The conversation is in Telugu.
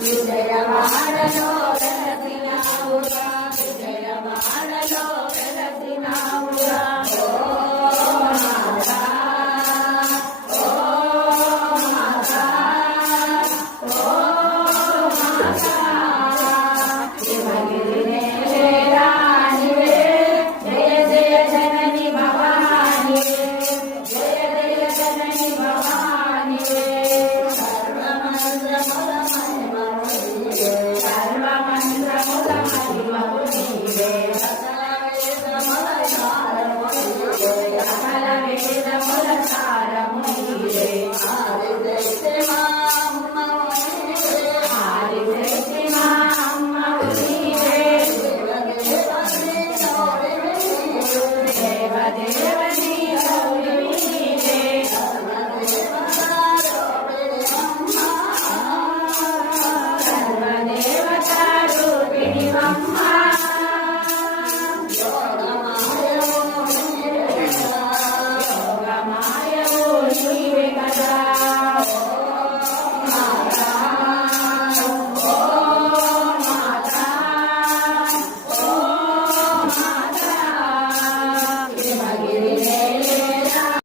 విజయవాడలో వెలసినావురా, విజయవాడలో వెలసినావురా. ఓ మాతా, ఓ మాతా, ఓ మాతా. శివగిరినే రాణివే, జయ జయ జనని భవానివే, జయ జయ జనని భవానివే. సర్వమంత్రముల మహిమము నీవే, సకల వేదముల సారము నీవే. ఆదిశక్తి మా అమ్మవు నీవే, దేవదేవని గౌరివి నీవే. సర్వదేవతా రూపిణి అమ్మ